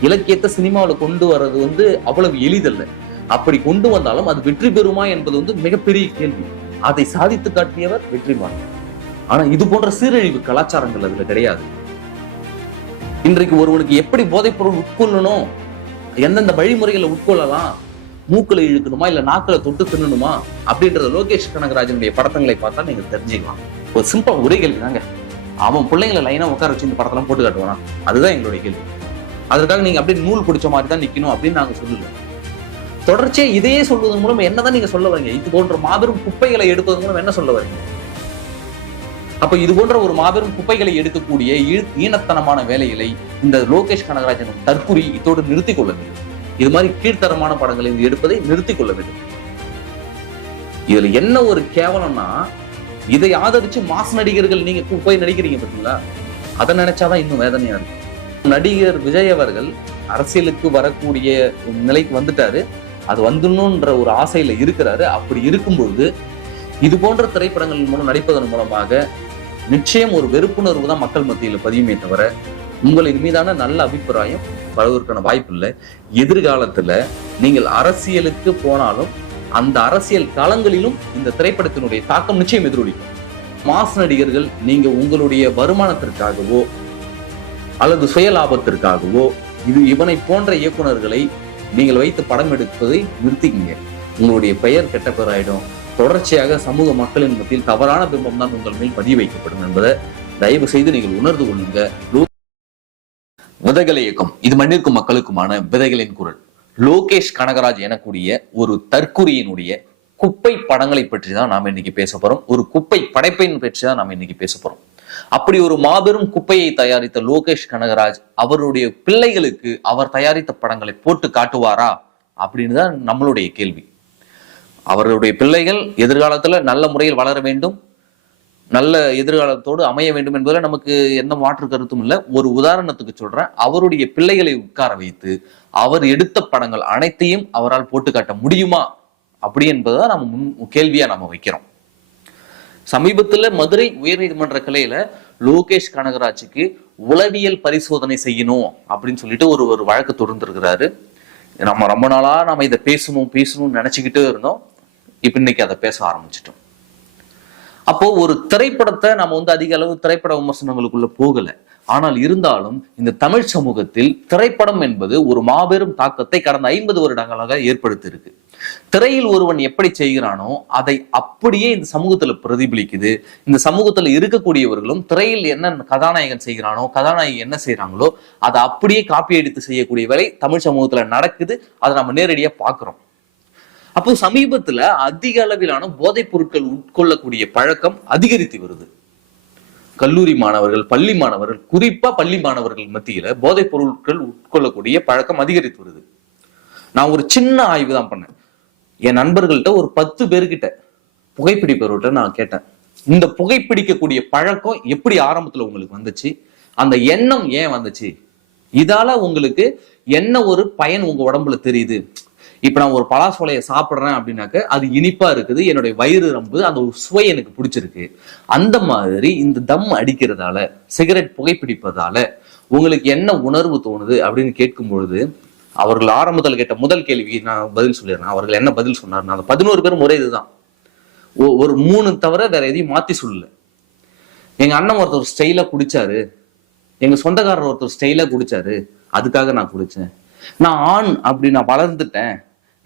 இலக்கியத்தை சினிமாவில் கொண்டு வர்றது வந்து அவ்வளவு எளிதல்ல. அப்படி கொண்டு வந்தாலும் அது வெற்றி பெறுமா என்பது வந்து மிகப்பெரிய கேள்வி. அதை சாதித்து காட்டியவர் வெற்றிமான் ஆனா இது போன்ற சீரழிவு கலாச்சாரங்கள் அதுல கிடையாது. இன்றைக்கு ஒருவனுக்கு எப்படி போதைப்பொருள் உட்கொள்ளணும்? எந்தெந்த வழிமுறைகளை உட்கொள்ளலாம்? மூக்குல இழுக்கணுமா? இல்ல நாக்களை தொட்டு தின்னணுமா? அப்படின்றத லோகேஷ் கனகராஜனுடைய படத்தங்களை பார்த்தா நீங்க தெரிஞ்சுக்கலாம். ஒரு சிம்பிள் ஒரே கேள்வி தாங்க அவன் பிள்ளைங்களை லைனா உட்கார வச்சு இந்த படத்தெல்லாம் போட்டு காட்டுவானா? அதுதான் எங்களுடைய கேள்வி. அதற்காக நீங்க அப்படியே நூல் பிடிச்ச மாதிரி தான் நிக்கணும் அப்படின்னு நாங்க சொல்லல தொடர்ச்சியா இதையே சொல்வதன் மூலம் என்னதான் நீங்க சொல்ல வரீங்க? இது போன்ற மாபெரும் குப்பைகளை எடுப்பதன் மூலம் என்ன சொல்ல வரீங்க? அப்ப இது போன்ற ஒரு மாபெரும் குப்பைகளை எடுக்கக்கூடிய ஈனத்தனமான வேலைகளை இந்த லோகேஷ் கனகராஜன் தற்குறி இதோடு நிறுத்திக் கொள்ள வேண்டும். இது மாதிரி கீழ்த்தரமான படங்களை எடுப்பதை நிறுத்திக் கொள்ள வேண்டும். இதுல என்ன ஒரு கேவலம்னா இதை ஆதரிச்சு மாஸ் நடிகர்கள் நீங்க போய் நடிக்கிறீங்க பாத்தீங்களா? அதை நினைச்சாதான் இன்னும் வேதனையா இருக்கு. நடிகர் விஜய் அவர்கள் அரசியலுக்கு வரக்கூடிய நிலைக்கு வந்துட்டாரு. அது வந்துடணுன்ற ஒரு ஆசையில இருக்கிறாரு. அப்படி இருக்கும்போது இது போன்ற திரைப்படங்கள் மூலம் நடிப்பதன் மூலமாக நிச்சயம் ஒரு வெறுப்புணர்வு தான் மக்கள் மத்தியில் பதியுமே தவிர உங்களின் மீதான நல்ல அபிப்பிராயம் வருவதற்கான வாய்ப்பு இல்லை. எதிர்காலத்துல நீங்கள் அரசியலுக்கு போனாலும் அந்த அரசியல் களங்களிலும் இந்த திரைப்படத்தினுடைய தாக்கம் நிச்சயம் எதிரொலிக்கும். மாஸ் நடிகர்கள் நீங்க உங்களுடைய வருமானத்திற்காகவோ அல்லது சுய லாபத்திற்காகவோ இது இவனை போன்ற இயக்குனர்களை நீங்கள் வைத்து படம் எடுப்பதை நிறுத்திக்கீங்க. உங்களுடைய பெயர் கெட்ட பெயராயிடும் தொடர்ச்சியாக சமூக மக்களின் மத்தியில் தவறான பிம்பம் தான் உங்கள் மேல் பதிவு வைக்கப்படும் என்பதை தயவு செய்து நீங்கள் உணர்ந்து கொள்ளுங்க. லோ- விதைகளை இயக்கம். இது மண்ணிற்கும் மக்களுக்குமான விதைகளின் குரல். லோகேஷ் கனகராஜ் எனக்கூடிய ஒரு தற்குறியினுடைய குப்பை படங்களை பற்றி தான் நாம் இன்னைக்கு பேச போறோம். ஒரு குப்பை படைப்பை பற்றி தான் நாம் இன்னைக்கு பேச போறோம். அப்படி ஒரு மாபெரும் குப்பையை தயாரித்த லோகேஷ் கனகராஜ் அவருடைய பிள்ளைகளுக்கு அவர் தயாரித்த படங்களை போட்டு காட்டுவாரா அப்படின்னு தான் நம்மளுடைய கேள்வி. அவருடைய பிள்ளைகள் எதிர்காலத்துல நல்ல முறையில் வளர வேண்டும். நல்ல எதிர்காலத்தோடு அமைய வேண்டும் என்பதில் நமக்கு எந்த மாற்று கருத்தும் இல்லை. ஒரு உதாரணத்துக்கு சொல்றேன். அவருடைய பிள்ளைகளை உட்கார வைத்து அவர் எடுத்த படங்கள் அனைத்தையும் அவரால் போட்டு காட்ட முடியுமா? அப்படி என்பதை நம்ம முன் கேள்வியா நம்ம வைக்கிறோம். சமீபத்தில் மதுரை உயர்நீதிமன்ற கிளையில லோகேஷ் கனகராஜுக்கு உளவியல் பரிசோதனை செய்யணும் அப்படின்னு சொல்லிட்டு ஒரு ஒரு வழக்கு தொடர்ந்துருக்கிறாரு நம்ம ரொம்ப நாளா நம்ம இதை பேசணும் பேசணும்னு நினைச்சுக்கிட்டே இருந்தோம். இப்போ இன்னைக்கு அதை பேச ஆரம்பிச்சிட்டோம். அப்போ ஒரு திரைப்படத்தை நம்ம வந்து அதிக அளவு திரைப்பட விமர்சனங்களுக்குள்ள போகலை. ஆனால் இருந்தாலும் இந்த தமிழ் சமூகத்தில் திரைப்படம் என்பது ஒரு மாபெரும் தாக்கத்தை கடந்த ஐம்பது வருடங்களாக ஏற்படுத்தி இருக்கு திரையில் ஒருவன் எப்படி செய்கிறானோ அதை அப்படியே இந்த சமூகத்துல பிரதிபலிக்குது. இந்த சமூகத்துல இருக்கக்கூடியவர்களும் திரையில் என்ன கதாநாயகன் செய்கிறானோ கதாநாயகி என்ன செய்யறாங்களோ அதை அப்படியே காப்பி அடித்து செய்யக்கூடிய வேலை தமிழ் சமூகத்துல நடக்குது. அதை நம்ம நேரடியா பார்க்கிறோம். அப்போ சமீபத்துல அதிக அளவிலான போதைப் பொருட்கள் உட்கொள்ளக்கூடிய பழக்கம் அதிகரித்து வருது. கல்லூரி மாணவர்கள் பள்ளி மாணவர்கள் குறிப்பா பள்ளி மாணவர்கள் மத்தியில போதைப் பொருட்கள் உட்கொள்ளக்கூடிய பழக்கம் அதிகரித்து வருது. நான் ஒரு சின்ன ஆய்வு தான் பண்ணேன். என் நண்பர்கள்ட்ட ஒரு பத்து பேர்கிட்ட புகைப்பிடிப்பவர்கிட்ட நான் கேட்டேன். இந்த புகைப்பிடிக்கக்கூடிய பழக்கம் எப்படி ஆரம்பத்துல உங்களுக்கு வந்துச்சு? அந்த எண்ணம் ஏன் வந்துச்சு? இதால உங்களுக்கு என்ன ஒரு பயன் உங்க உடம்புல தெரியுது? இப்போ நான் ஒரு பலாசோலையை சாப்பிட்றேன் அப்படின்னாக்க அது இனிப்பா இருக்குது என்னுடைய வயிறு ரொம்ப அந்த ஒரு சுவை எனக்கு பிடிச்சிருக்கு. அந்த மாதிரி இந்த தம் அடிக்கிறதால சிகரெட் புகைப்பிடிப்பதால உங்களுக்கு என்ன உணர்வு தோணுது அப்படின்னு கேட்கும் பொழுது அவர்கள் ஆரம்பத்தில் கேட்ட முதல் கேள்வி நான் பதில் சொல்லிடுறேன். அவர்கள் என்ன பதில் சொன்னார் அந்த பதினோரு பேரும் ஒரே இதுதான். ஒரு மூணு தவிர வேற எதையும் மாத்தி சொல்லல. எங்க அண்ணன் ஒருத்தர் ஸ்டைலா குடிச்சாரு. எங்க சொந்தக்காரர் ஒருத்தர் ஸ்டைலா குடிச்சாரு. அதுக்காக நான் குடிச்சேன். நான் ஆண் அப்படி நான் வளர்ந்துட்டேன்.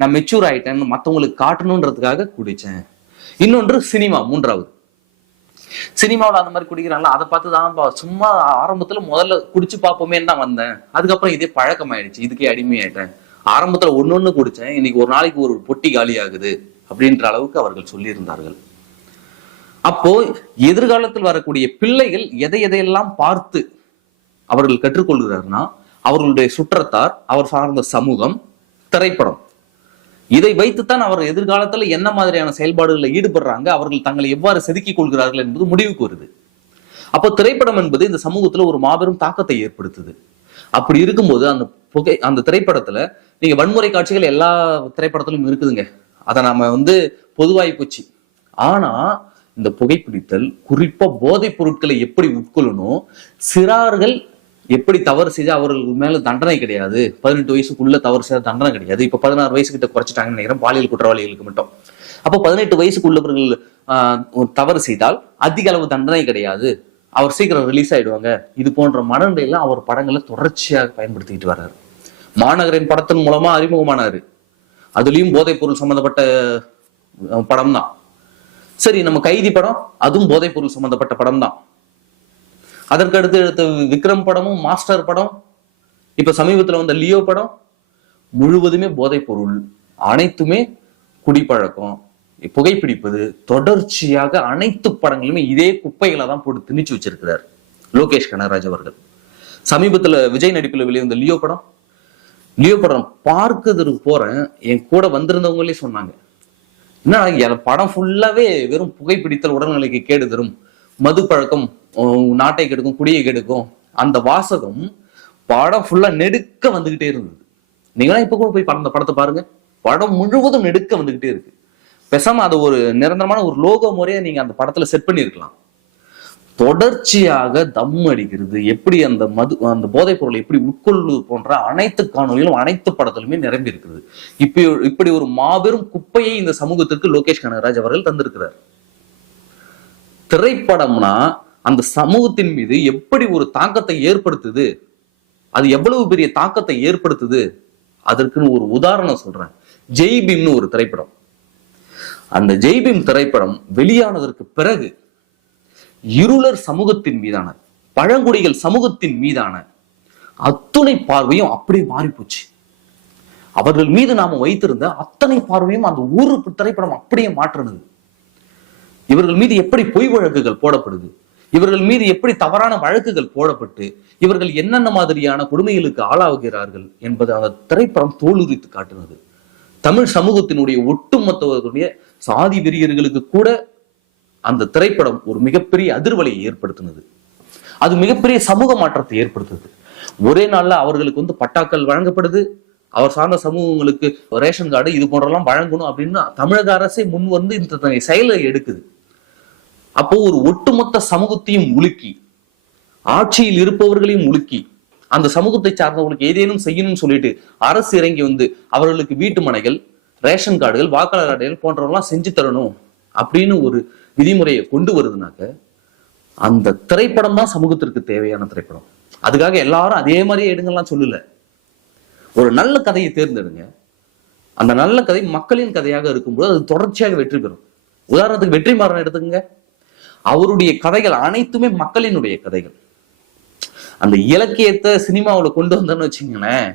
நான் மெச்சூர் ஆயிட்டேன்னு மத்தவங்களுக்கு காட்டணுன்றதுக்காக குடிச்சேன். இன்னொன்று சினிமா மூன்றாவது. சினிமாவில் அந்த மாதிரி குடிக்கிறாங்களா? அதை பார்த்து தான் சும்மா ஆரம்பத்துல முதல்ல குடிச்சு பார்ப்போமேன்னு தான் வந்தேன். அதுக்கப்புறம் இதே பழக்கமாயிடுச்சு. இதுக்கே அடிமையாயிட்டேன். ஆரம்பத்துல ஒன்று குடிச்சேன். இன்னைக்கு ஒரு நாளைக்கு ஒரு பொட்டி காலி ஆகுது அப்படின்ற அளவுக்கு அவர்கள் சொல்லியிருந்தார்கள். அப்போ எதிர்காலத்தில் வரக்கூடிய பிள்ளைகள் எதை எதையெல்லாம் பார்த்து அவர்கள் கற்றுக்கொள்கிறார்னா அவர்களுடைய சுற்றத்தார் அவர் சார்ந்த சமூகம் திரைப்படம். இதை வைத்துத்தான் அவர் எதிர்காலத்துல என்ன மாதிரியான செயல்பாடுகளில் ஈடுபடுறாங்க அவர்கள் தங்களை எவ்வாறு செதுக்கிக் கொள்கிறார்கள் என்பது முடிவுக்கு வருது. அப்போ திரைப்படம் என்பது இந்த சமூகத்துல ஒரு மாபெரும் தாக்கத்தை ஏற்படுத்துது. அப்படி இருக்கும்போது அந்த புகை அந்த திரைப்படத்துல நீங்க வன்முறை காட்சிகள் எல்லா திரைப்படத்திலும் இருக்குதுங்க. அதை நாம வந்து பொதுவாகி போச்சு. ஆனா இந்த புகைப்பிடித்தல் குறிப்பா போதைப் பொருட்களை எப்படி உட்கொள்ளணும் சிறார்கள் எப்படி தவறு செய்தால் அவர்களுக்கு மேல தண்டனை கிடையாது? பதினெட்டு வயசுக்குள்ள தவறு செய்த தண்டனை கிடையாது. இப்ப பதினாறு வயசு கிட்ட குறைச்சிட்டாங்கன்னு நினைக்கிறேன். பாலியல் குற்றவாளிகளுக்கு மட்டும். அப்போ பதினெட்டு வயசுக்குள்ளவர்கள் ஆஹ், தவறு செய்தால் அதிக அளவு தண்டனை கிடையாது. அவர் சீக்கிரம் ரிலீஸ் ஆயிடுவாங்க. இது போன்ற மனநிலையெல்லாம் அவர் படங்களை தொடர்ச்சியாக பயன்படுத்திக்கிட்டு வர்றாரு. மாநகரின் படத்தின் மூலமா அறிமுகமானாரு. அதுலயும் போதைப் பொருள் சம்பந்தப்பட்ட படம் தான் சரி நம்ம கைதி படம் அதுவும் போதைப் பொருள் சம்பந்தப்பட்ட படம் தான் அதற்கடுத்து எடுத்த விக்ரம் படமும் மாஸ்டர் படம் இப்ப சமீபத்துல வந்த லியோ படம் முழுவதுமே போதைப் பொருள். அனைத்துமே குடிப்பழக்கம். புகைப்பிடிப்பது தொடர்ச்சியாக அனைத்து படங்களுமே இதே குப்பைகளை தான் போட்டு திணிச்சு வச்சிருக்கிறார் லோகேஷ் கனகராஜ் அவர்கள். சமீபத்துல விஜய் நடிப்பில் வெளிவந்த லியோ படம். லியோ படம் பார்க்கறதுக்கு போறேன் என் கூட வந்திருந்தவங்களே சொன்னாங்க. என்ன என் படம் ஃபுல்லாவே வெறும் புகைப்பிடித்தல் உடல்நிலைக்கு கேடு தரும். மது பழக்கம் நாட்டை கெடுக்கும் குடியை கெடுக்கும் அந்த வாசகம் படம் ஃபுல்லா நெடுக்க வந்துகிட்டே இருந்தது. நீங்களாம் இப்ப கூட போய் படம் அந்த படத்தை பாருங்க. படம் முழுவதும் நெடுக்க வந்துகிட்டே இருக்கு. பெசாம அது ஒரு நிரந்தரமான ஒரு லோகோ முறையை நீங்க அந்த படத்துல செட் பண்ணியிருக்கலாம். தொடர்ச்சியாக தம் அடிக்கிறது எப்படி அந்த மது அந்த போதைப் பொருளை எப்படி உட்கொள்வது போன்ற அனைத்து காணொலிகளும் அனைத்து படத்திலுமே நிரம்பி இருக்குது. இப்படி இப்படி ஒரு மாபெரும் குப்பையை இந்த சமூகத்திற்கு லோகேஷ் கனகராஜ் அவர்கள் தந்திருக்கிறார். திரைப்படம்னா அந்த சமூகத்தின் மீது எப்படி ஒரு தாக்கத்தை ஏற்படுத்துது? அது எவ்வளவு பெரிய தாக்கத்தை ஏற்படுத்துது? அதற்குன்னு ஒரு உதாரணம் சொல்றேன். ஜெய்பிம்னு ஒரு திரைப்படம். அந்த ஜெய்பீம் திரைப்படம் வெளியானதற்கு பிறகு இருளர் சமூகத்தின் மீதான பழங்குடிகள் சமூகத்தின் மீதான அத்துணை பார்வையும் அப்படியே மாறி போச்சு அவர்கள் மீது நாம வைத்திருந்த அத்தனை பார்வையும் அந்த ஊரு திரைப்படம் அப்படியே மாற்றினது. இவர்கள் மீது எப்படி பொய் வழக்குகள் போடப்படுது? இவர்கள் மீது எப்படி தவறான வழக்குகள் போடப்பட்டு இவர்கள் என்னென்ன மாதிரியான கொடுமைகளுக்கு ஆளாகிறார்கள் என்பதை அந்த திரைப்படம் தோலுரித்து காட்டுனது தமிழ் சமூகத்தினுடைய ஒட்டுமொத்தவர்களுடைய சாதி வெறியர்களுக்கு கூட அந்த திரைப்படம் ஒரு மிகப்பெரிய அதிர்வலையை ஏற்படுத்தினது. அது மிகப்பெரிய சமூக மாற்றத்தை ஏற்படுத்துது. ஒரே நாள்ல அவர்களுக்கு வந்து பட்டாக்கள் வழங்கப்படுது. அவர் சார்ந்த சமூகங்களுக்கு ரேஷன் கார்டு இது போன்றெல்லாம் வழங்கணும் அப்படின்னு தமிழக அரசே முன் வந்து இந்த செயலை எடுக்குது. அப்போ ஒரு ஒட்டுமொத்த சமூகத்தையும் உலுக்கி ஆட்சியில் இருப்பவர்களையும் உலுக்கி அந்த சமூகத்தை சார்ந்தவங்களுக்கு ஏதேனும் செய்யணும்னு சொல்லிட்டு அரசு இறங்கி வந்து அவர்களுக்கு வீட்டு மனைகள் ரேஷன் கார்டுகள் வாக்காளர் அட்டைகள் போன்றவெல்லாம் செஞ்சு தரணும் அப்படின்னு ஒரு விதிமுறையை கொண்டு வருதுனாக்க அந்த திரைப்படம் தான் சமூகத்திற்கு தேவையான திரைப்படம். அதுக்காக எல்லாரும் அதே மாதிரியே எடுங்கலாம் சொல்லல. ஒரு நல்ல கதையை தேர்ந்தெடுங்க. அந்த நல்ல கதை மக்களின் கதையாக இருக்கும்போது அது தொடர்ச்சியாக வெற்றி பெறும். உதாரணத்துக்கு வெற்றி மாறன் எடுத்துக்கங்க. அவருடைய கதைகள் அனைத்துமே மக்களினுடைய கதைகள். அந்த இலக்கியத்தை சினிமாவுல கொண்டு வந்தோன்னு வச்சுங்களேன்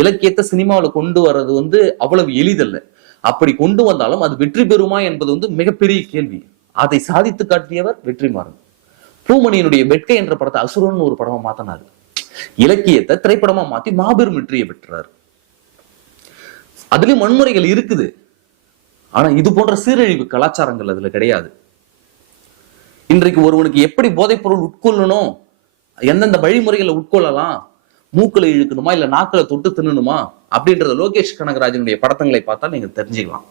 இலக்கியத்தை சினிமாவுல கொண்டு வர்றது வந்து அவ்வளவு எளிதல்ல. அப்படி கொண்டு வந்தாலும் அது வெற்றி பெறுமா என்பது வந்து மிகப்பெரிய கேள்வி. அதை சாதித்து காட்டியவர் வெற்றிமாறன். பூமணியினுடைய வெட்கை என்ற படத்தை அசுரன் ஒரு படமா மாத்தினாரு. இலக்கியத்தை திரைப்படமா மாத்தி மாபெரும் வெற்றியை பெற்றார். அதுலயும் வன்முறைகள் இருக்குது. ஆனா இது போன்ற சீரழிவு கலாச்சாரங்கள் அதுல கிடையாது. இன்றைக்கு ஒருவனுக்கு எப்படி போதைப்பொருள் உட்கொள்ளணும்? எந்தெந்த வழிமுறைகளை உட்கொள்ளலாம்? மூக்கில் இழுக்கணுமா இல்ல நாக்களை தொட்டு தின்னணுமா? அப்படின்றத லோகேஷ் கனகராஜனுடைய படத்தங்களை பார்த்தா நீங்க தெரிஞ்சுக்கலாம்.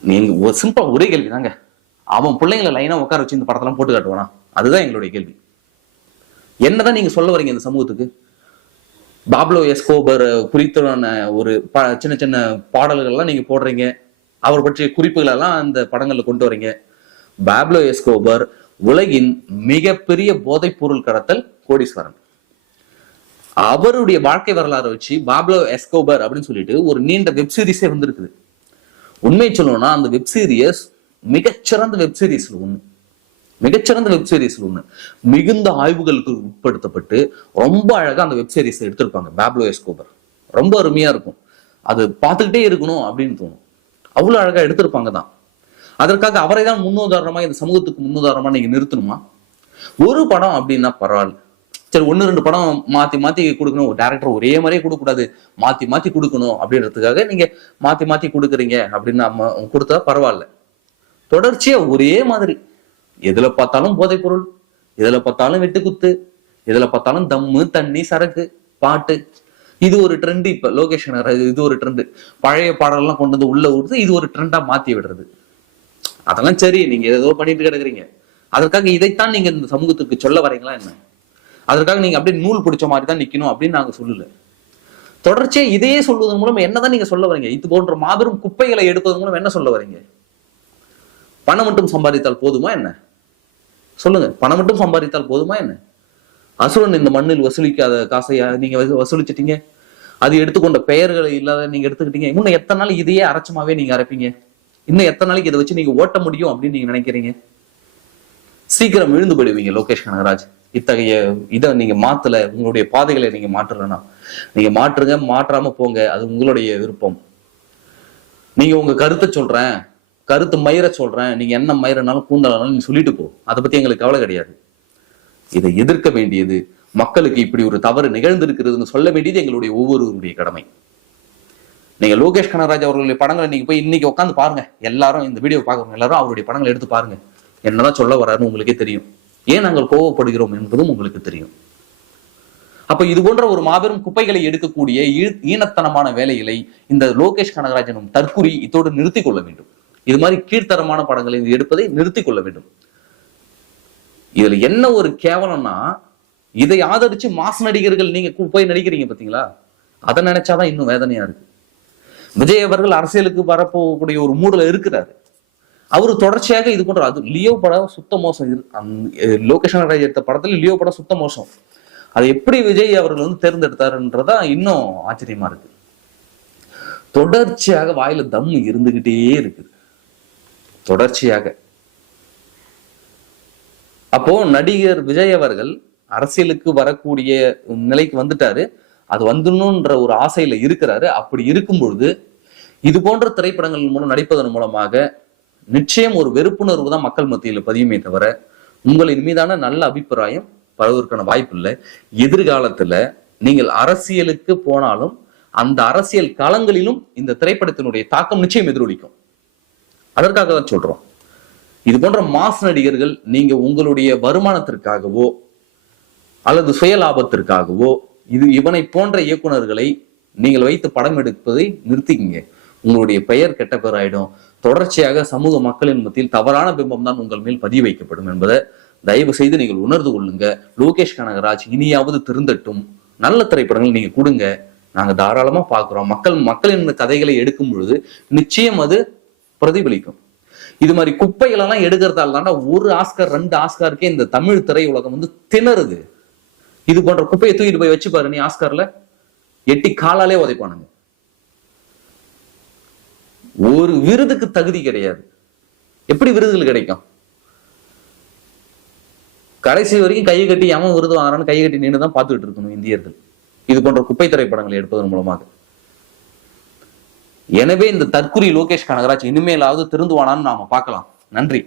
நீங்க சிம்பிளா ஒரே கேள்வி தாங்க. அவன் பிள்ளைங்களை லைனா உட்கார வச்சு இந்த படத்தெல்லாம் போட்டு காட்டுவானா? அதுதான் எங்களுடைய கேள்வி. என்னதான் நீங்க சொல்ல வரீங்க இந்த சமூகத்துக்கு? பாப்லோ எஸ்கோபர் குறித்தான ஒரு சின்ன சின்ன பாடல்கள்லாம் நீங்க போடுறீங்க. அவர் பற்றிய குறிப்புகள் எல்லாம் அந்த படங்கள்ல கொண்டு வரீங்க. பாப்லோ எஸ்கோபர் உலகின் மிகப்பெரிய போதைப் பொருள் கடத்தல் கோடீஸ்வரன். அவருடைய வாழ்க்கை வரலாறு வச்சு பாப்லோ எஸ்கோபர் அப்படின்னு சொல்லிட்டு ஒரு நீண்ட வெப் சீரிஸே வந்திருக்குது. உண்மை சொல்லணும்னா அந்த வெப் சீரியஸ் மிகச்சிறந்த வெப் சீரிஸ்ல ஒண்ணு. மிகச்சிறந்த வெப் சீரிஸ்ல ஒண்ணு. மிகுந்த ஆய்வுகளுக்கு உட்படுத்தப்பட்டு ரொம்ப அழகா அந்த வெப் சீரிஸ் எடுத்திருப்பாங்க பாப்லோ எஸ்கோபர். ரொம்ப அருமையா இருக்கும். அது பார்த்துக்கிட்டே இருக்கணும் அப்படின்னு தோணும். அவ்வளவு அழகா எடுத்திருப்பாங்க தான். அதற்காக அவரை தான் முன்னுதாரணமா இந்த சமூகத்துக்கு முன்னுதாரணமா நீங்க நிறுத்தணுமா? ஒரு படம் அப்படின்னா பரவாயில்ல. சரி ஒன்னு ரெண்டு படம் மாத்தி மாத்தி கொடுக்கணும். டேரக்டர் ஒரே மாதிரியே கொடுக்கக்கூடாது. மாற்றி மாத்தி மாத்தி கொடுக்கணும் அப்படின்றதுக்காக நீங்க மாத்தி மாத்தி கொடுக்குறீங்க அப்படின்னு நம்ம கொடுத்தா பரவாயில்ல. தொடர்ச்சியா ஒரே மாதிரி. எதுல பார்த்தாலும் போதைப்பொருள் எதில் எதுல பார்த்தாலும் வெட்டுக்குத்து எதுல பார்த்தாலும் தம்மு தண்ணி சரக்கு பாட்டு. இது ஒரு ட்ரெண்ட் இப்ப லோகேஷ் இது ஒரு ட்ரெண்ட் பழைய பாடலாம் கொண்டு வந்து உள்ள விடுறது இது ஒரு ட்ரெண்டா மாத்தி விடுறது. அதெல்லாம் சரி நீங்க ஏதோ பண்ணிட்டு கிடக்குறீங்க. அதற்காக இதைத்தான் நீங்க இந்த சமூகத்துக்கு சொல்ல வரீங்களா என்ன? அதற்காக நீங்க அப்படியே நூல் பிடிச்ச மாதிரி தான் நிக்கணும் அப்படின்னு நாங்க சொல்லல. தொடர்ச்சியா இதையே சொல்வதன் மூலம் என்னதான் நீங்க சொல்ல வரீங்க? இது போன்ற மாபெரும் குப்பைகளை எடுப்பதன் மூலம் என்ன சொல்ல வரீங்க? பணம் மட்டும் சம்பாதித்தால் போதுமா என்ன? சொல்லுங்க பணம் மட்டும் சம்பாதித்தால் போதுமா என்ன? அசுரன் இந்த மண்ணில் வசூலிக்காத காசை நீங்க வசூலிச்சிட்டீங்க? அது எடுத்துக்கொண்ட பெயர்களை இல்லாத நீங்க எடுத்துக்கிட்டீங்க? இன்னும் எத்தனை நாள் இதையே அரைச்சமாவே நீங்க அரைப்பீங்க? இன்னும் எத்தனை நாளைக்கு இதை வச்சு நீங்க ஓட்ட முடியும் அப்படின்னு நீங்க நினைக்கிறீங்க? சீக்கிரம் விழுந்து போயிடுவீங்க லோகேஷ் கனகராஜ். இத்தகைய இதை நீங்க மாத்தல உங்களுடைய பாதைகளை நீங்க மாற்றலன்னா நீங்க மாற்றுங்க மாற்றாம போங்க அது உங்களுடைய விருப்பம். நீங்க உங்க கருத்தை சொல்றேன் கருத்து மயிர சொல்றேன் நீங்க என்ன மயிரனாலும் கூந்தலானாலும் நீ சொல்லிட்டு போ. அதை பத்தி எங்களுக்கு கவலை கிடையாது. இதை எதிர்க்க வேண்டியது மக்களுக்கு இப்படி ஒரு தவறு நிகழ்ந்திருக்கிறதுன்னு சொல்ல வேண்டியது எங்களுடைய ஒவ்வொருவருடைய கடமை. நீங்க லோகேஷ் கனகராஜ் அவர்களுடைய படங்களை நீங்க போய் இன்னைக்கு உட்காந்து பாருங்க. எல்லாரும் இந்த வீடியோ பாக்குறவங்க எல்லாரும் அவருடைய படங்களை எடுத்து பாருங்க. என்னதான் சொல்ல வர்றாருன்னு உங்களுக்கே தெரியும். ஏன் நாங்கள் கோவப்படுகிறோம் என்பதும் உங்களுக்கு தெரியும். அப்ப இது போன்ற ஒரு மாபெரும் குப்பைகளை எடுக்கக்கூடிய ஈ- ஈனத்தனமான வேலைகளை இந்த லோகேஷ் கனகராஜனும் தற்கூறி தற்குறி இதோடு நிறுத்திக் கொள்ள வேண்டும். இது மாதிரி கீழ்த்தரமான படங்களை எடுப்பதை நிறுத்திக் கொள்ள வேண்டும். இதுல என்ன ஒரு கேவலம்னா இதை ஆதரிச்சு மாசு நடிகர்கள் நீங்க கு- போய் நடிக்கிறீங்க பாத்தீங்களா? அதை நினைச்சாதான் இன்னும் வேதனையா இருக்கு. விஜய் அவர்கள் அரசியலுக்கு வரப்போகக்கூடிய ஒரு மூடல இருக்கிறாரு. அவரு தொடர்ச்சியாக இது போன்ற அது லியோ படம் சுத்த மோசம். லோகேஷ் நடராஜ் எடுத்த படத்துல லியோ படம் சுத்த மோசம். அது எப்படி விஜய் அவர்கள் வந்து தேர்ந்தெடுத்தாருன்றதா இன்னும் ஆச்சரியமா இருக்கு. தொடர்ச்சியாக வாயில தம் இருந்துகிட்டே இருக்கு. தொடர்ச்சியாக. அப்போ நடிகர் விஜய் அவர்கள் அரசியலுக்கு வரக்கூடிய நிலைக்கு வந்துட்டாரு. அது வந்துடணும்ன்ற ஒரு ஆசையில இருக்கிறாரு. அப்படி இருக்கும் பொழுது இது போன்ற திரைப்படங்கள் மூலம் நடிப்பதன் மூலமாக நிச்சயம் ஒரு வெறுப்புணர்வு தான் மக்கள் மத்தியில் பதியுமே தவிர உங்களின் மீதான நல்ல அபிப்பிராயம் பரவதற்கான வாய்ப்பு இல்லை. எதிர்காலத்துல நீங்கள் அரசியலுக்கு போனாலும் அந்த அரசியல் களங்களிலும் இந்த திரைப்படத்தினுடைய தாக்கம் நிச்சயம் எதிரொலிக்கும். அதற்காக தான் சொல்றோம். இது போன்ற மாஸ் நடிகர்கள் நீங்க உங்களுடைய வருமானத்திற்காகவோ அல்லது சுய லாபத்திற்காகவோ இது இவனை போன்ற இயக்குனர்களை நீங்கள் வைத்து படம் எடுப்பதை நிறுத்திக்கிங்க. உங்களுடைய பெயர் கெட்ட பேர் ஆயிடும் தொடர்ச்சியாக சமூக மக்களின் மத்தியில் தவறான பிம்பம் தான் உங்கள் மேல் பதிவு வைக்கப்படும் என்பதை தயவு செய்து நீங்கள் உணர்ந்து கொள்ளுங்க. லோகேஷ் கனகராஜ் இனியாவது திருந்தட்டும். நல்ல திரைப்படங்கள் நீங்க கொடுங்க. நாங்க தாராளமா பாக்குறோம் மக்கள் மக்களின் கதைகளை எடுக்கும் பொழுது நிச்சயம் அது பிரதிபலிக்கும். இது மாதிரி குப்பைகள் எல்லாம் எடுக்கிறதால தாண்டா ஒரு ஆஸ்கர் ரெண்டு ஆஸ்காருக்கே இந்த தமிழ் திரையுலகம் வந்து திணறுது. இது போன்ற குப்பையை தூக்கிட்டு போய் வச்சு பாரு நீ ஆஸ்கர்ல. எட்டி காலாலே உதைப்பானுங்க. ஒரு விருதுக்கு தகுதி கிடையாது. எப்படி விருதுகள் கிடைக்கும்? கடைசி வரைக்கும் கையை கட்டி எவன் விருது வாங்குறான்னு கையை கட்டி நின்று தான் பார்த்துக்கிட்டு இருக்கணும் இந்தியர்கள். இது போன்ற குப்பை திரைப்படங்களை எடுப்பதன் மூலமாக. எனவே இந்த தற்குறி லோகேஷ் கனகராஜ் இனிமேலாவது திருந்துவானான்னு நாம பார்க்கலாம். நன்றி.